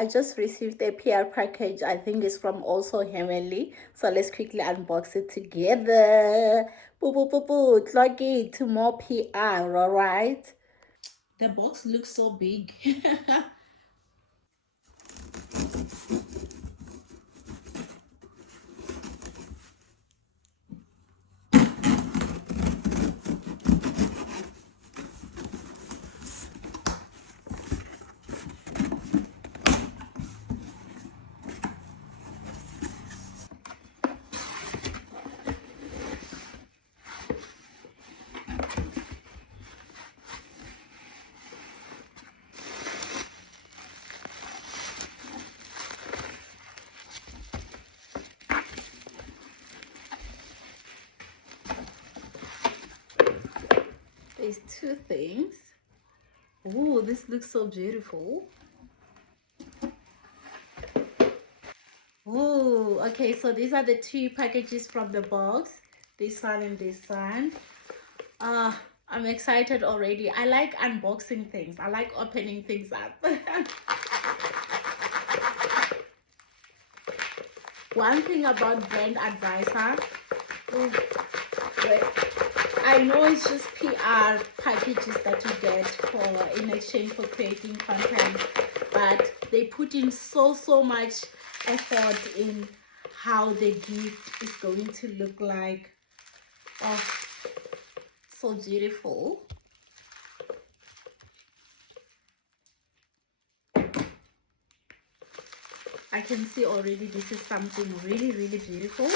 I just received a PR package. I think it's from also Heavenly. So let's quickly unbox it together. Boo, boo, boo, boo. Clock it to more PR, all right? The box looks so big. There's two things. Oh, this looks so beautiful. Oh, okay, so these are the two packages from the box. This one and this one. I'm excited already. I like unboxing things. I like opening things up. One thing about Brand Advisor, I know it's just PR packages that you get for in exchange for creating content, but they put in so much effort in how the gift is going to look like. Oh, so beautiful. I can see already this is something really beautiful.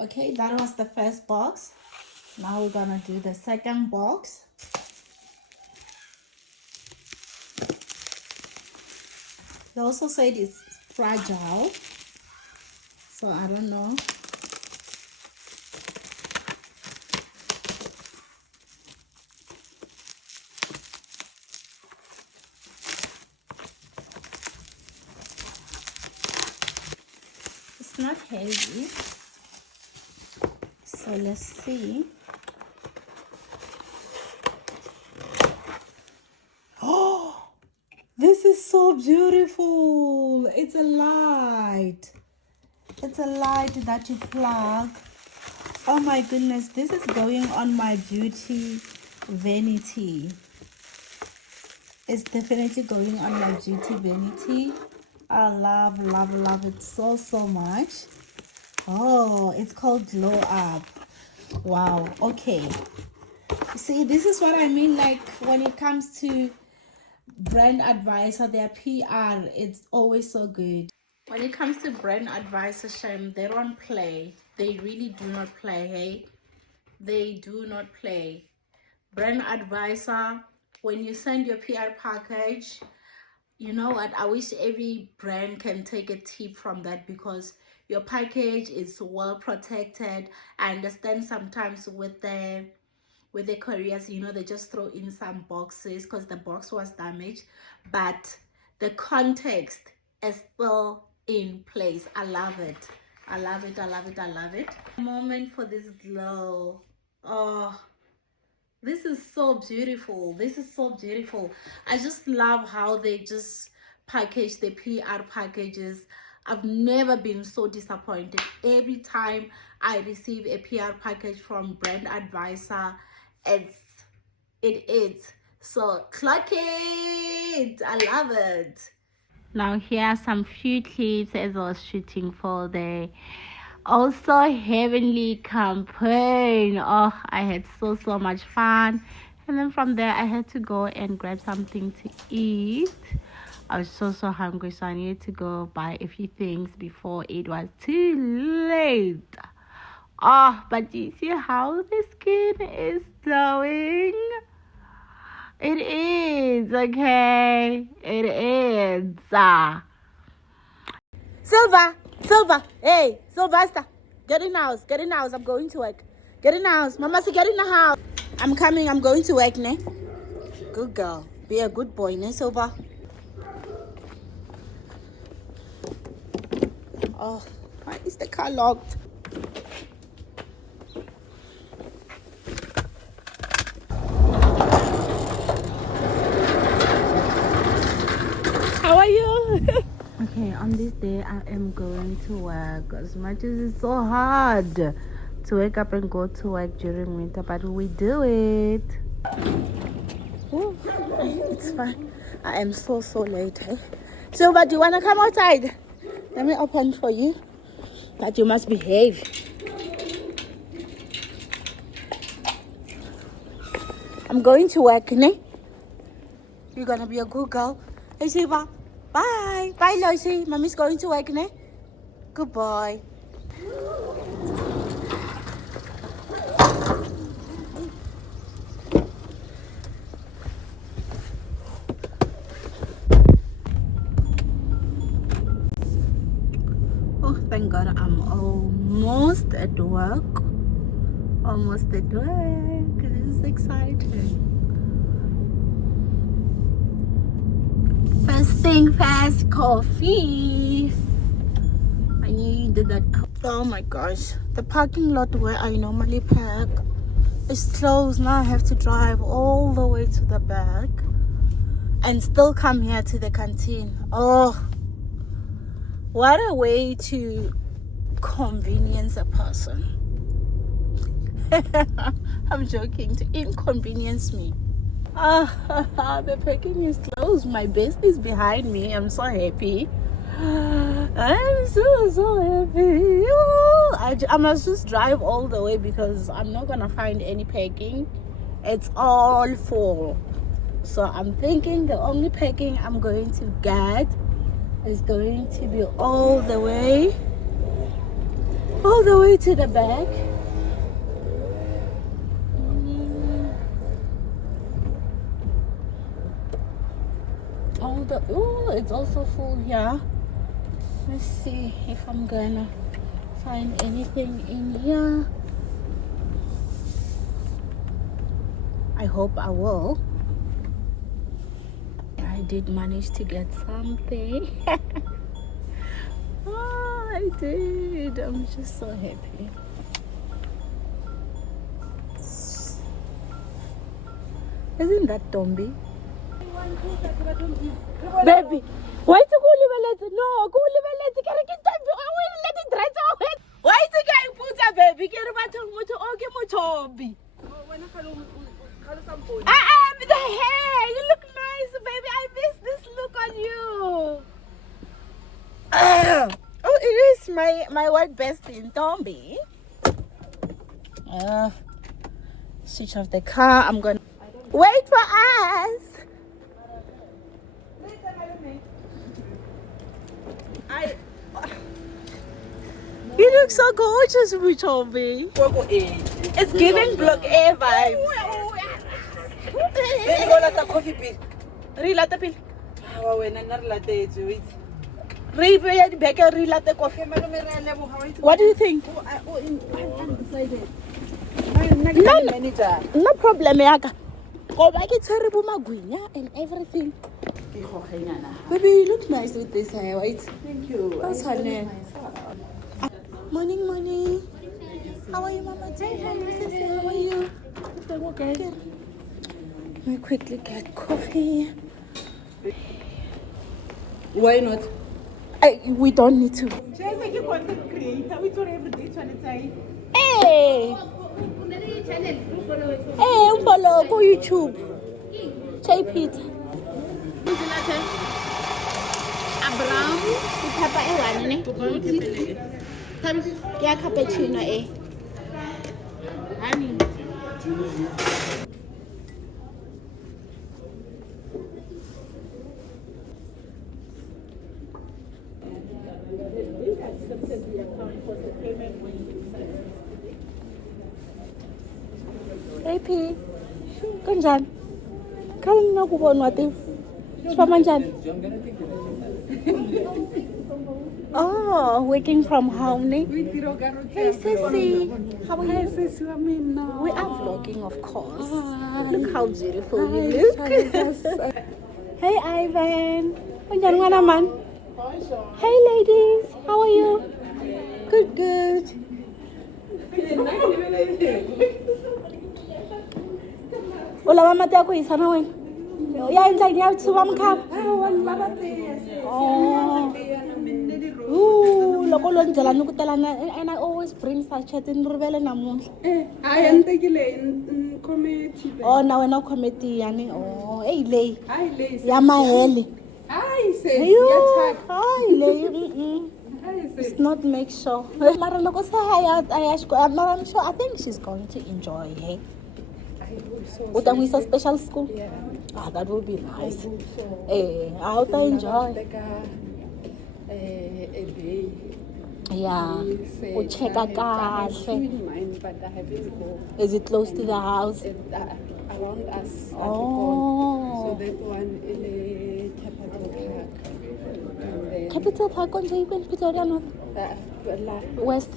Okay, that was the first box. Now we're gonna do the second box. They also said it's fragile, so I don't know. It's not heavy, so let's see. Oh, this is so beautiful. It's a light. It's a light that you plug. Oh my goodness, this is going on my beauty vanity. It's definitely going on my beauty vanity. I love it so much. Oh, it's called Glow Up. Wow. Okay, see, this is what I mean, like when it comes to Brand Advisor, their PR, it's always so good. When it comes to Brand Advisor, Shem, they don't play. They really do not play. Hey, they do not play. Brand Advisor, when you send your PR package, you know what, I wish every brand can take a tip from that, because your package is well protected. I understand sometimes with the couriers, you know, they just throw in some boxes because the box was damaged, but the context is still in place. I love it. I love it. Moment for this glow. Oh, this is so beautiful. I just love how they just package the PR packages. I've never been so disappointed. Every time I receive a PR package from Brand Advisor, it is so clock it. I love it. Now here are some few clips as I was shooting for the also Heavenly campaign. Oh, I had so much fun. And then from there I had to go and grab something to eat. I was so hungry, so I needed to go buy a few things before it was too late. Oh, but you see how the skin is glowing? It is, okay? It is. Silver, Silver, hey, Sylvester, get in the house, get in the house, I'm going to work. Get in the house, Mama say get in the house. I'm coming, I'm going to work, ne? Good girl, be a good boy, ne, Silver? Oh, why is the car locked? How are you? Okay, on this day I am going to work. As much as it's so hard to wake up and go to work during winter, but we do it. Ooh, it's fine. I am so late. Eh? Silver, do you want to come outside? Let me open for you. But you must behave. I'm going to work, ne? You're gonna be a good girl. Hey, Silver. Bye. Bye, Loisy. Mommy's going to work, ne? Good boy. Oh, thank God I'm almost at work. Almost at work. This is exciting. First thing fast, coffee. I needed that. Oh my gosh, the parking lot where I normally park is closed. Now I have to drive all the way to the back and still come here to the canteen. Oh, what a way to convenience a person. I'm joking, to inconvenience me. The parking is closed. My best is behind me. I'm so happy. I'm so happy. I must just drive all the way because I'm not gonna find any parking. It's all full. So I'm thinking the only parking I'm going to get is going to be all the way to the back. It's also full here. Let's see if I'm gonna find anything in here. I hope I will. I did manage to get something. Oh, I did. I'm just so happy. Isn't that Tombi? Baby, why is it cool? No, cool. Why is it getting put up, baby? Get about to Tombi. The hair, you look nice, baby. I miss this look on you. Oh, it is my work bestie, Tombi. Switch off the car. I'm gonna wait for us. You look so gorgeous, Tombi. It's giving block A vibes. What do you think? No problem, Yaka. Go back, it's terrible, Maguina and everything. Baby, you look nice with this hair, right? Thank you. What's her name? Morning. How are you, Mama? How are you? I'm okay. Let me quickly get coffee. Why not? We don't need to. Hey! Hey, I'm follow go YouTube. Chai Peter. Abraham, papa e ya cappuccino eh. Honey. Hey P. Kanjani? Kali nakubona wathi. Sifa kanjani? Oh. Oh, working from home. Hey, Sissy. How are you? We are vlogging, of course. Look how beautiful you look. Hey, Ivan. Hey, ladies. How are you? Good, good. Hola, mama, te ako isa na wena. Ya endla ni ya tsuba mkhaba. Oh, loko lo njela ni ku telana, and I always bring sachet in rivele namuntlha. Oh, na wena committee yani. Oh, hey lay. Ya mahele. Hi, lay. It's not make sure. Mara loko sa haya I'm sure I think she's going to enjoy, hey. With a special school? Yeah. Ah, that would be nice. Eh, I hope I enjoy. A day. Yeah. We'll check a car. But I haven't go. Is it close to the house? Around us. Oh. So that one in a Capital Park. Capital Park on Pretoria North? West.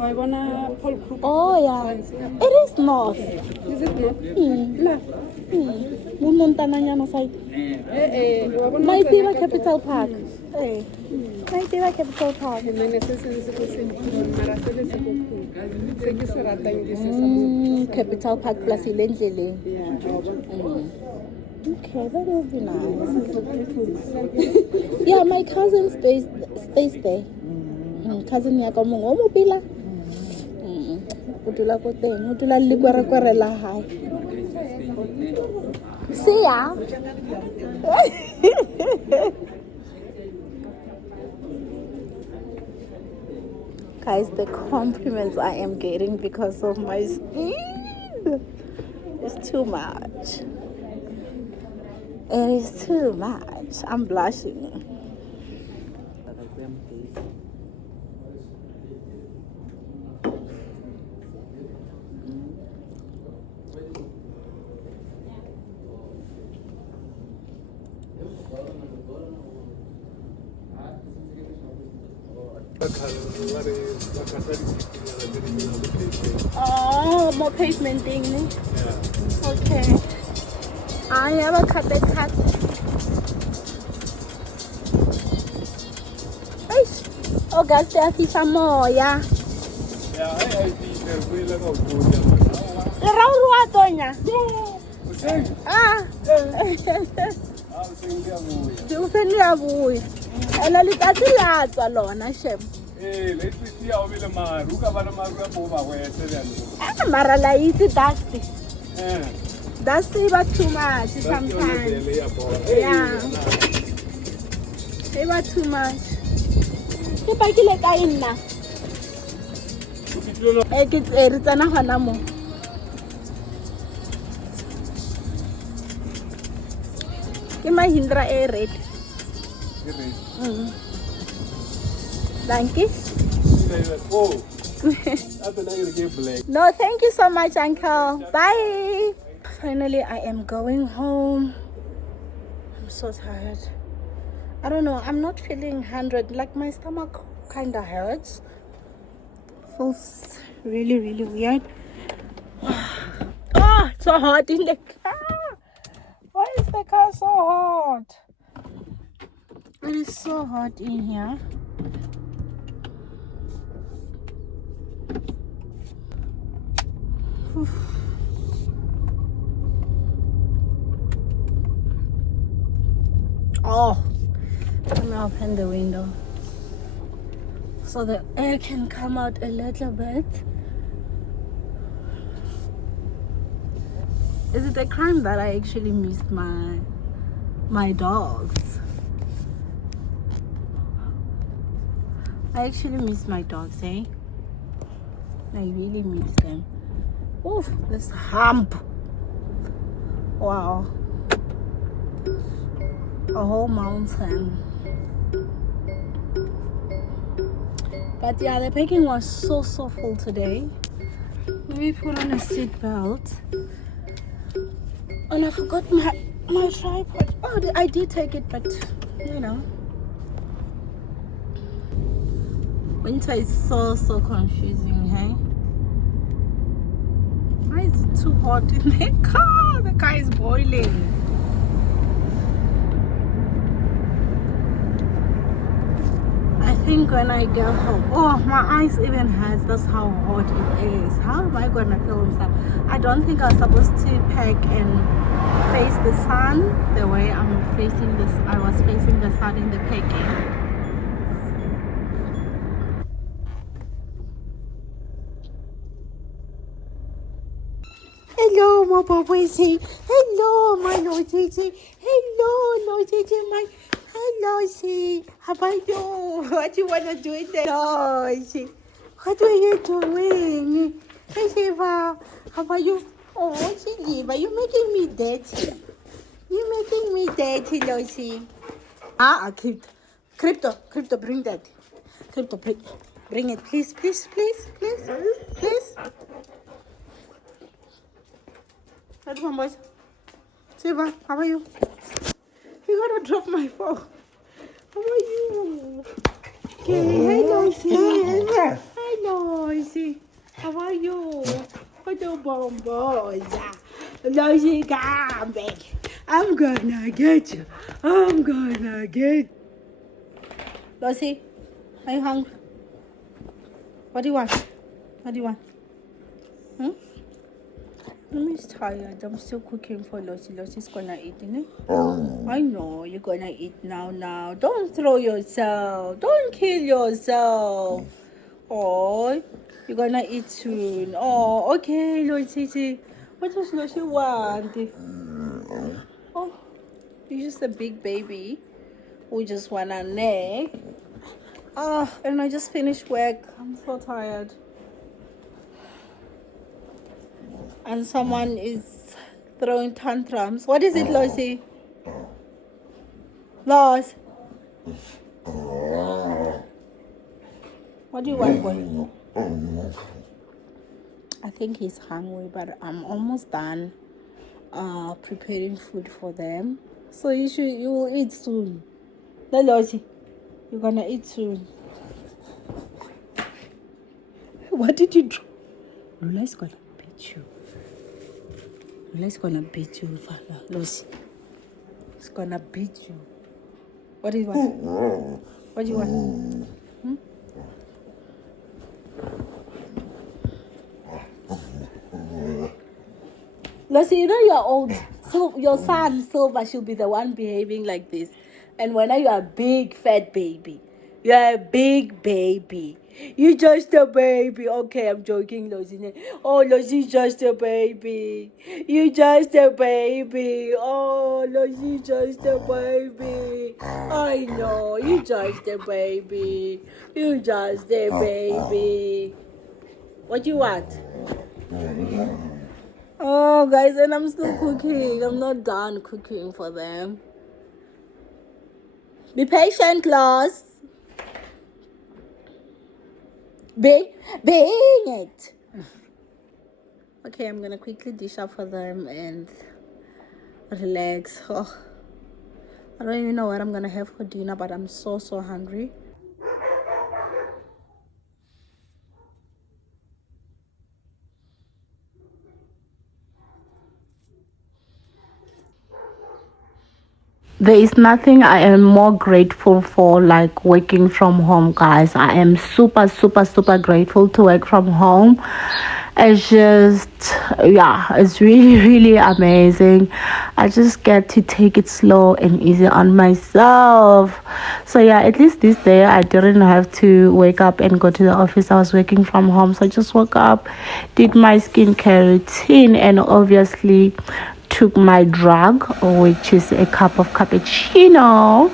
I wanna Paul Crook. Oh, yeah. It is north. Is it not? Montananyana side. Naitiba Capital Park. Hey. Naitiba Capital Park. Capital Park plus Ilendlele. Okay, that would be nice. Yeah, my cousin stays there. Cousin yaka mongo mo pila. O dula ko teng, o dula le kwere la hae. See ya. Guys, the compliments I am getting because of my skin is too much. It is too much. I'm blushing. Oh, more pavement thing. Yeah. Okay. I have a cut. Oh, guys, there are some more, yeah. Yeah, I mara la iti dusty. Dusty but too much sometimes. Yeah. It was too much. Kepa ke le ka inna. Ke tsana hana mo. Ke Mahindra Air red. Thank you. Oh. No, thank you so much, Uncle. Bye. Finally, I am going home. I'm so tired. I don't know. I'm not feeling 100. Like my stomach kind of hurts. Feels really, really weird. Oh, it's so hot in the car. Why is the car so hot? It is so hot in here. Oh, let me open the window so the air can come out a little bit. Is it a crime that I actually missed my dogs? I actually miss my dogs, eh? I really miss them. Oof, this hump. Wow. A whole mountain. But yeah, the packing was so full today. We put on a seat belt. And I forgot my tripod. Oh, I did take it, but you know. Winter is so confusing, hey? Why is it too hot in the car? The car is boiling. I think when I get home, oh, my eyes even hurts. That's how hot it is. How am I gonna film stuff? I don't think I'm supposed to pack and face the sun the way I'm facing this. I was facing the sun in the packing. Hello, my baby. Hello, my Lottie. Hello, Lottie. My hello, see. How about you? What do you want to do in there? Lottie. What are you doing? Hey, Shiva. How about you? Oh, Shiva, you're making me dirty. You're making me dirty, Lottie. Crypto, bring that. Crypto, bring it, please. Let's go, boys. Shiva, how are you? You gotta drop my phone. How are you? Okay, hello, Lucy. Hello, Lucy. How are you? Hello, boys. Lucy, come back. I'm gonna get you. Lucy, are you hungry? What do you want? Mommy's tired. I'm still cooking for Lucy. Lucy's gonna eat, innit? I know you're gonna eat now. Don't throw yourself. Don't kill yourself. Oh, you're gonna eat soon. Oh, okay, Lucy. What does Lucy want? Oh, you're just a big baby who just want a neck. Oh, and I just finished work. I'm so tired. And someone is throwing tantrums. What is it, Lucy? Lois? What do you want, boy? I think he's hungry, but I'm almost done preparing food for them. So you will eat soon. No, Lucy, you're gonna eat soon. What did you do? Lola's gonna beat you. Lola's gonna beat you, Father. Lucy. He's gonna beat you. What do you want? What do you want? Lucy, you know you're old. So your son, Silver, should be the one behaving like this. And when you are a big fat baby. You're a big baby. You just a baby. Okay, I'm joking, Lucy. Oh, Lucy, just a baby. You just a baby. Oh, Lucy, just a baby. I know, you just a baby. You just a baby. What do you want? Oh, guys, and I'm still cooking. I'm not done cooking for them. Be patient, Claus. Being it. Okay, I'm gonna quickly dish up for them and relax. Oh, I don't even know what I'm gonna have for dinner, but I'm so hungry. There is nothing I am more grateful for like working from home, guys. I am super grateful to work from home. It's just, yeah, it's really amazing. I just get to take it slow and easy on myself. So yeah, at least this day I didn't have to wake up and go to the office. I was working from home, so I just woke up, did my skincare routine, and obviously took my drug, which is a cup of cappuccino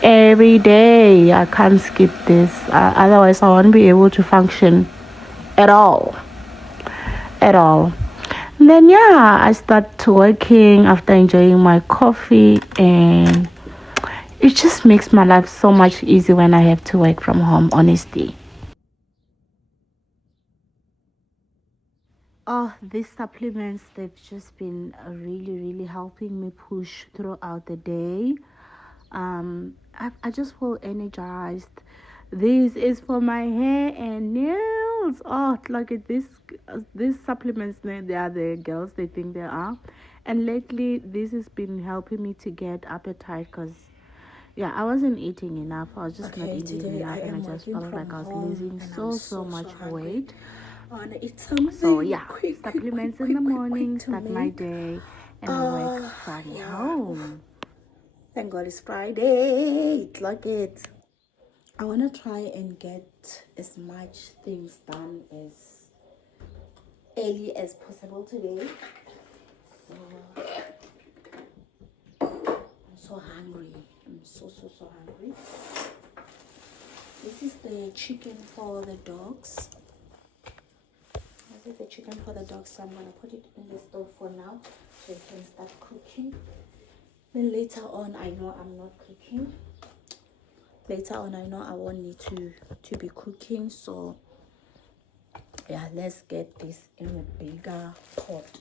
every day. I can't skip this, otherwise I won't be able to function at all. And then yeah, I start working after enjoying my coffee, and it just makes my life so much easier when I have to work from home, honestly. Oh, these supplements, they've just been really helping me push throughout the day. I just feel energized. This is for my hair and nails. Oh, look at this. These supplements, they are the girls they think they are. And lately, this has been helping me to get appetite because, yeah, I wasn't eating enough. I was just not eating enough, and I just felt like I was losing so much weight. I want to eat something So yeah, quick, supplements in the morning, to start my make. day, and work from home. Thank God it's Friday. Look it. I want to try and get as much things done as early as possible today. So I'm so hungry. I'm so hungry. This is the chicken for the dogs. This is the chicken for the dogs, so I'm gonna put it in the stove for now so it can start cooking. Then later on, I know I'm not cooking. Later on, I know I won't need to be cooking. So yeah, let's get this in a bigger pot.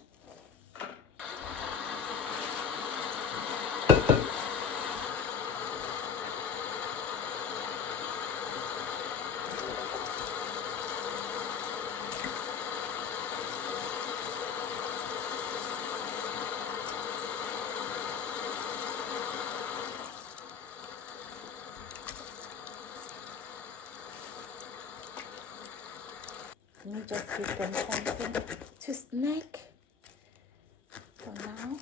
Let me just give them something to snack for now.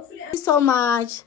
Thank you so much.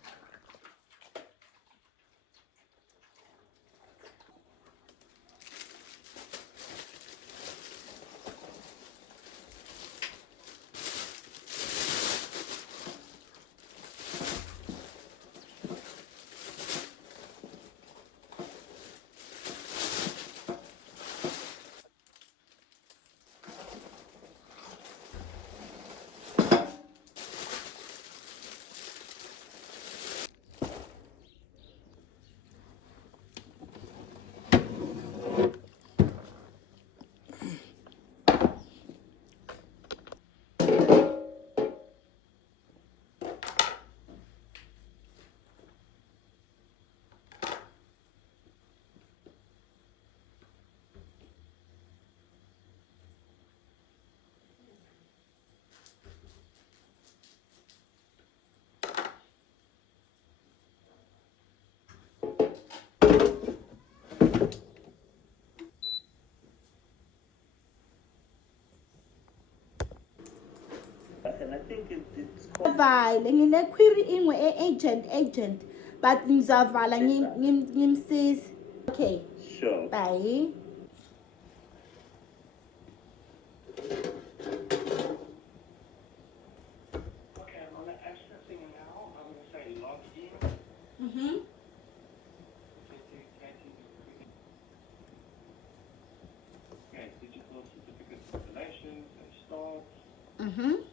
And I think it's Vale, ngine-query ingwe agent, but ngizavala ngimsize. Okay, sure. bye. Okay, I'm accessing now. I'm going to say log in. Okay, digital certificate installation. So start.